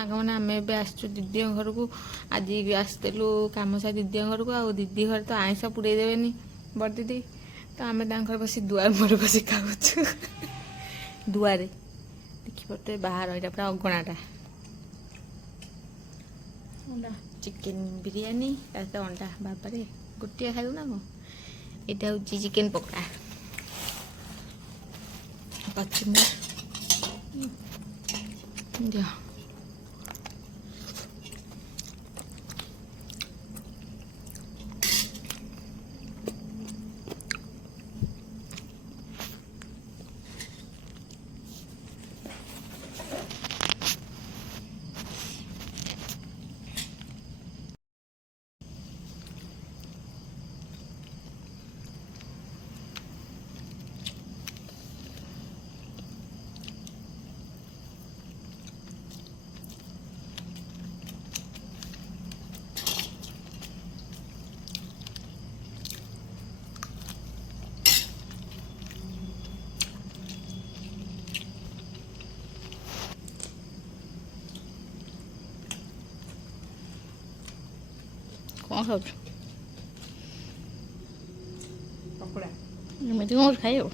ସାଙ୍ଗମାନେ ଆମେ ଏବେ ଆସିଛୁ ଦିଦିଙ୍କ ଘରକୁ। ଆଜି ଆସିଥିଲୁ କାମ ସାରି ଦିଦିଙ୍କ ଘରକୁ। ଆଉ ଦିଦି ଘରେ ତ ଆଇଁଷ ପୁରେଇ ଦେବେନି ବଡ଼ ଦିଦି, ତ ଆମେ ତାଙ୍କ ଘରେ ବସି ଦୁଆର ମୁହଁରେ ବସି ଖାଉଛୁ। ଦୁଆରେ ଦେଖିପାରୁଥିବେ ବାହାର ଏଇଟା ପୁରା ଅଗଣାଟା। ଚିକେନ ବିରିୟାନୀ ତା ସହିତ ଅଣ୍ଡା। ବାବାରେ ଗୋଟିଏ ଖାଇବୁ ନା କ'ଣ? ଏଇଟା ହେଉଛି ଚିକେନ ପକୋଡ଼ା। କଚୁମ୍ବର ଦିଅ। କ'ଣ ଖାଉଛୁ? ପକୋଡ଼ା। ଏମିତି କ'ଣ ଖାଇବ?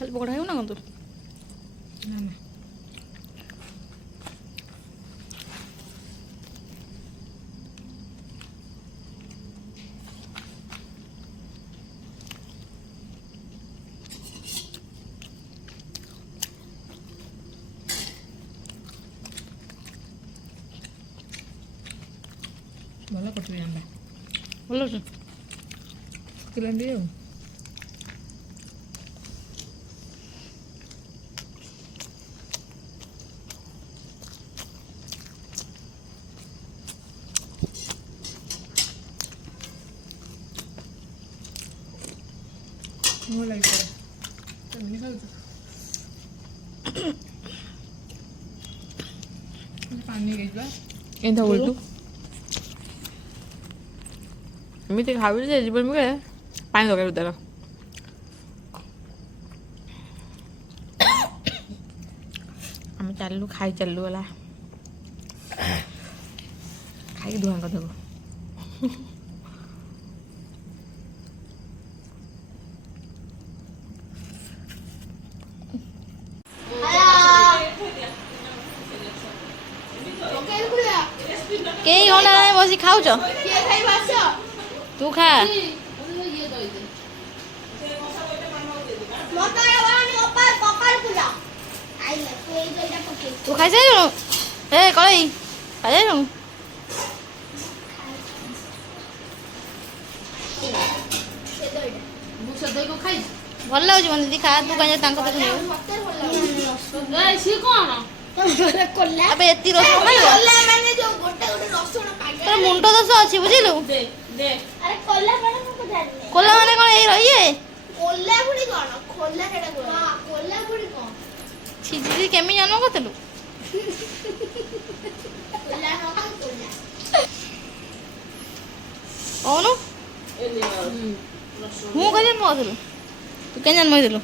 ଖାଲି ପକୋଡ଼ା ଖାଇବୁ ନା କ'ଣ ତୁ? ନା ନା ଭଲ କରୁଛୁ ଆମ୍ବା। ଭଲ ଅଛି କିଲୋ ଆଉ ମୁଁ ଲାଗିପାରେ କେମିତି ଖାଉଛୁ? ପାଣି ହେଇଯିବା ଏମିତି ବୋଲୁ ଏମିତି ଖାଉଛି ଯେ ଜୀବନ ମୁଖେ ପାଣି ଦରକାର ତାର। ଆମେ ଚାଲିଲୁ ଖାଇ ଚାଲିଲୁ ଗଲା ଖାଇକି ଧୂଆଁ କରିଦେବୁ। କେହି ହଣା ବସି ଖାଉଛ? ତୁ ଖା। ତୁ ଖାଇସାରିଲୁଣୁ? ଏ କଳେଇ ଖାଇସାରିଲୁଣୁ? ଭଲ ଲାଗୁଛି ମତେ ଦିଦି ଖା। ତୁ କାଇଁ ତାଙ୍କ ପାଖରେ ଏତିକି ରସୁଣ ଖାଇବ? ତୋର ମୁଣ୍ଡ ଦୋଷ ଅଛି ବୁଝିଲୁ। କୋଲା ମାନେ କ'ଣ ଏଇ ଇଏ ଦିଦି କେମିତି ଜନ୍ମ କରିଥିଲୁ? କହୁନୁ ମୁଁ କହିଲି ମୁଁ କରିଥିଲୁ। ତୁ କେମିତି ଜନ୍ମ ହେଇଥିଲୁ?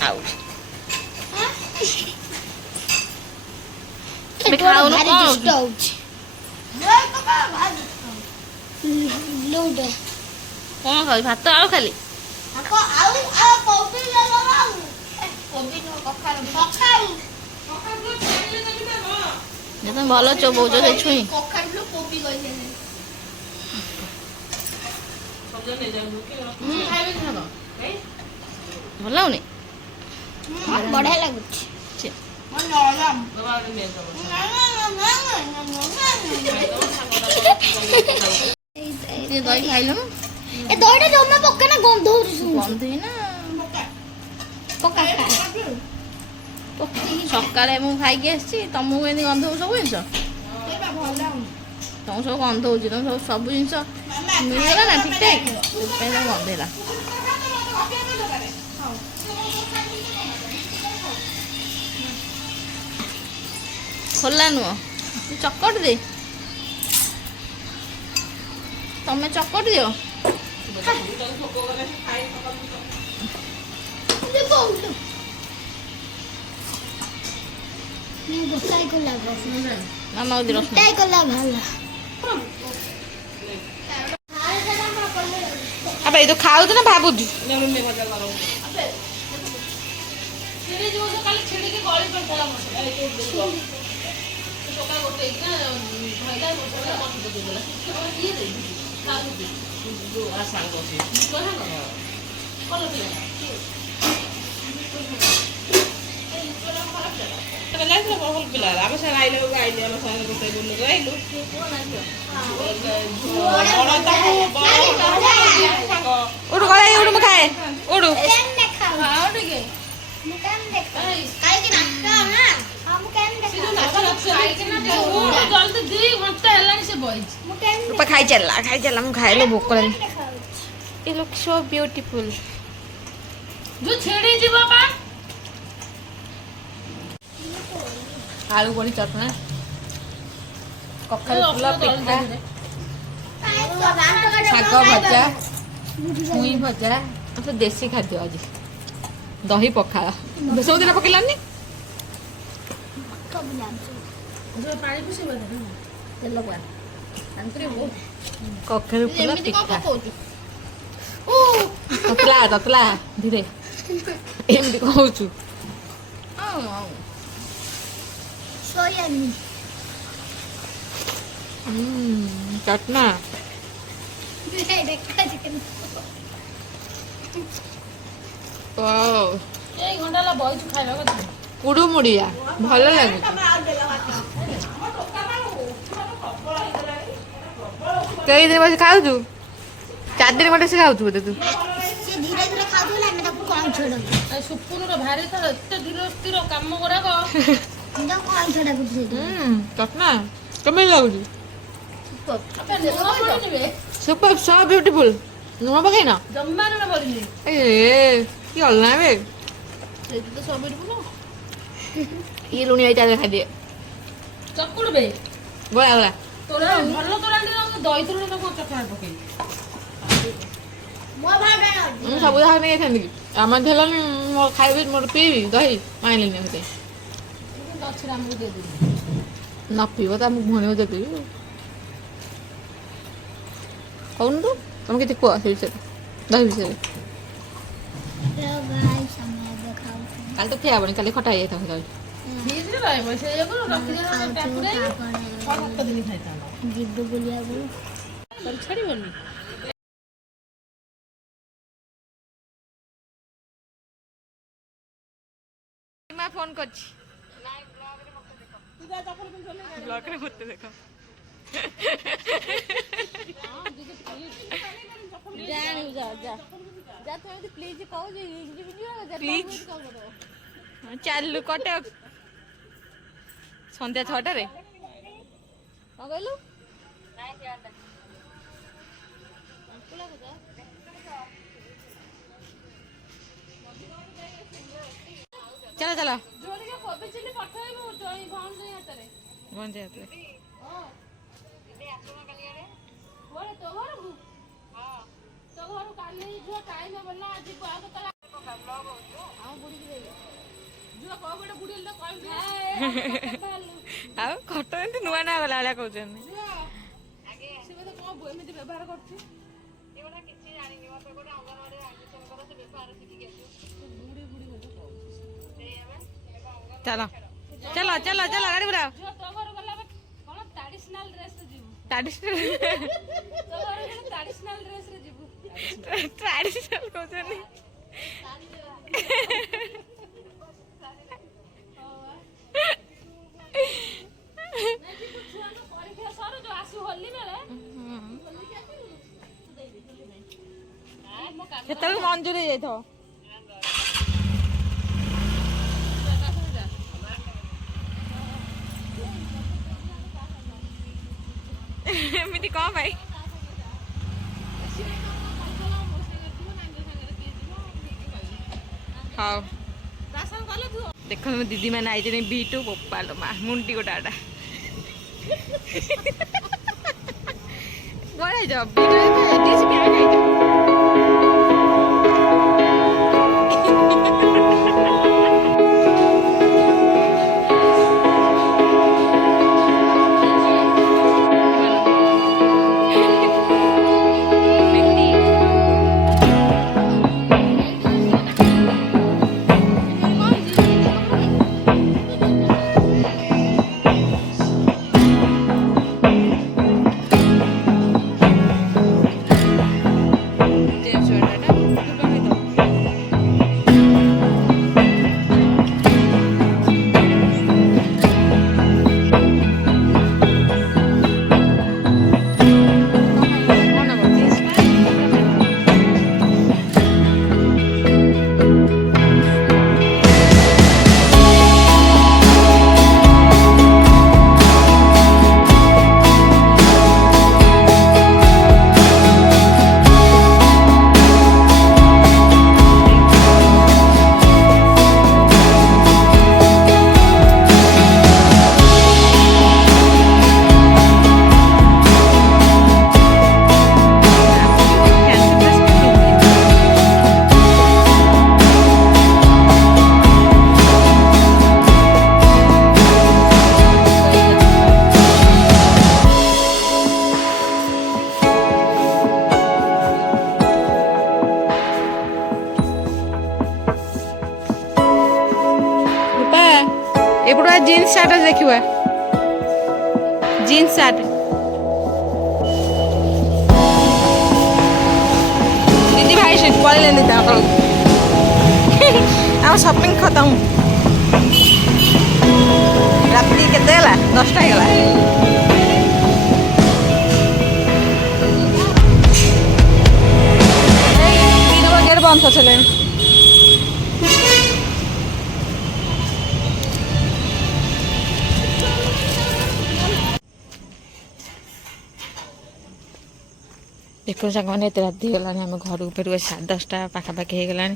ଖାଉନୁ କ'ଣ ଖାଉଛି? ଭାତ ଆଳୁ ଖାଲି ତମେ ଭଲ ଚୋବଉଛ ସେ ଛୁଇଁ। ଭଲ ଲାଗୁନି? ବଢିଆ ଲାଗୁଛି। ଦହି ଖାଇଲୁ ଏ ଦହିଟା ଜମା ପକା ନା ଗନ୍ଧ ହଉଛି ଗନ୍ଧେଇ ନା ପକା ସକାଳେ ମୁଁ ଖାଇକି ଆସିଛି ତମକୁ ଏମିତି ଗନ୍ଧ ହଉଛି ସବୁ ଜିନିଷ ତମକୁ ସବୁ ଗନ୍ଧ ହଉଛି ତମ ସବୁ ଜିନିଷ ମିଳିଗଲା ନା ଠିକ୍ ଠାକ୍ ସେଥିପାଇଁ ତମ ଗନ୍ଧେଇଲା ଖୋଲା ନୁହଁ ଚକଟି ଦେ ତମେ ଚକଟି ଦିଅ গোটাই কলা মামা ওদের রসুন গোটাই কলা ভালো আবে এই তো খাওছ না ভাবুଛୁ ଉଠୁ ଗଲା ଉଠୁ ମୁଁ ଖାଏ ଉଠୁ ରୂପା ଖାଇ ଚାଲିଲା ମୁଁ ଖାଇଲେ ଭୋକ ଲାଗେ ଏ ଲୁକ୍ ସୋ ବ୍ୟୁଟିଫୁଲ ଆଳୁ ବଡ଼ି ଚଟଣା କଖାରୁ ଫୁଲ ପିଠା ଶାଗ ଭଜା ଛୁଇଁ ଭଜା ତ ଦେଶୀ ଖାଦ୍ୟ ଆଜି ଦହି ପଖାଳ ସବୁଦିନ ପକେଇଲାନି କଖାରୁ ଫୁଲ ପିଠା ତତଲା ଧୀରେ ଏମିତି କହୁଛୁ ଚଟଣା କୁଡ଼ୁମୁଡ଼ିଆ ଭଲ ଲାଗୁଛି କେଇ ଦିନ ବସି ଖାଉଛୁ 4 ଦିନ ଗୋଟେ ସେ ଖାଉଛୁ ବୋଧେ ତୁ ଚଟଣା କେମିତି ଲାଗୁଛି ସୁପର ସୋ ବ୍ୟୁଟିଫୁଲ ଲୁଣ ପକେଇନ ଏ କି ଅଲଣା ଏବେ ଇଏ ଲୁଣି ଆଇ ଚାଲେ ଖାଇଦିଏ ଗୋଳା ଗୋଳା ମୁଁ ସବୁ ଯାକ ନେଇ ଯାଇଥାନ୍ତି କି ଆମର ହେଲାନି ମୋ ଖାଇବି ମୋର ପିଇବି ଦହି ମାଇଲିନି ମୋତେ ନ ପିଇବ ତ ଆମକୁ ଭଉଣୀକୁ ଦେଇଦେବି କହୁନୁ ତୁ ତମେ କିଛି କୁହ ସେ ବିଷୟରେ ଦହି ବିଷୟରେ କାଲି ତ ଖିଆ ହବନି କାଲି ଖଟା ହେଇଯାଇଥାଉ ଦହି ଯିବୁ ବୁଲିବାକୁ ଛାଡ଼ିବନି ଫୋନ କରିଛି ବ୍ଲଗରେ ମତେ ଦେଖ ଚାଲୁ କଟକ ସନ୍ଧ୍ୟା 6টাରେ କଣ କହିଲୁ ଚାଲ ଚାଲ ବଞ୍ଚେ ହାତରେ ଆଉ ଖଟ ଏମିତି ନୂଆ ନା ଗଲା ଭଳିଆ କହୁଛନ୍ତି ଚାଲ ଚାଲ ଚାଲ ଚାଲ ଗାଡ଼ି ପୁରା ଟ୍ରାଡିସନାଲ କହୁଛନ୍ତି ସେତେବେଳେ ମଞ୍ଜୁରୀ ହେଇଯାଇଥିବ। ଏମିତି କଣ ପାଇଁ? ହଉ ଦେଖନ୍ତୁ ଦିଦି ମାନେ ଆଇଛନ୍ତି ବିଟୁ ବୋପାଲ ମା ମୁଣ୍ଡି ଗୋଟାଟା ଗଳାଇଛ ବିଟୁ एपटा जीन्स शार्ट देखा जीन्स शार्ट दीदी भाई से पड़े आम शॉपिंग खत्म राति के 10टा गला गेट बंद कर देखो साग मैंने एत राति होगलानी आम घर को फेर 10:30 पाखापाखि होगला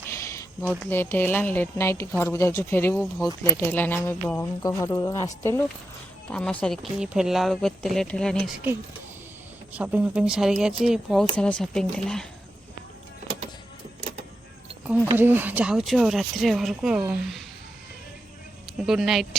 बहुत लेट होगला लेट नाइट घर को जाऊँ फेरबू बहुत लेट होगला आम भौणी घर आसलु कम सारिकी फेरला बेलू एत लेट होगा आसिक शॉपिंग वपिंग सारिकी आज बहुत सारा शॉपिंग थी कौन कर जाऊँ राति घर को गुड नाइट।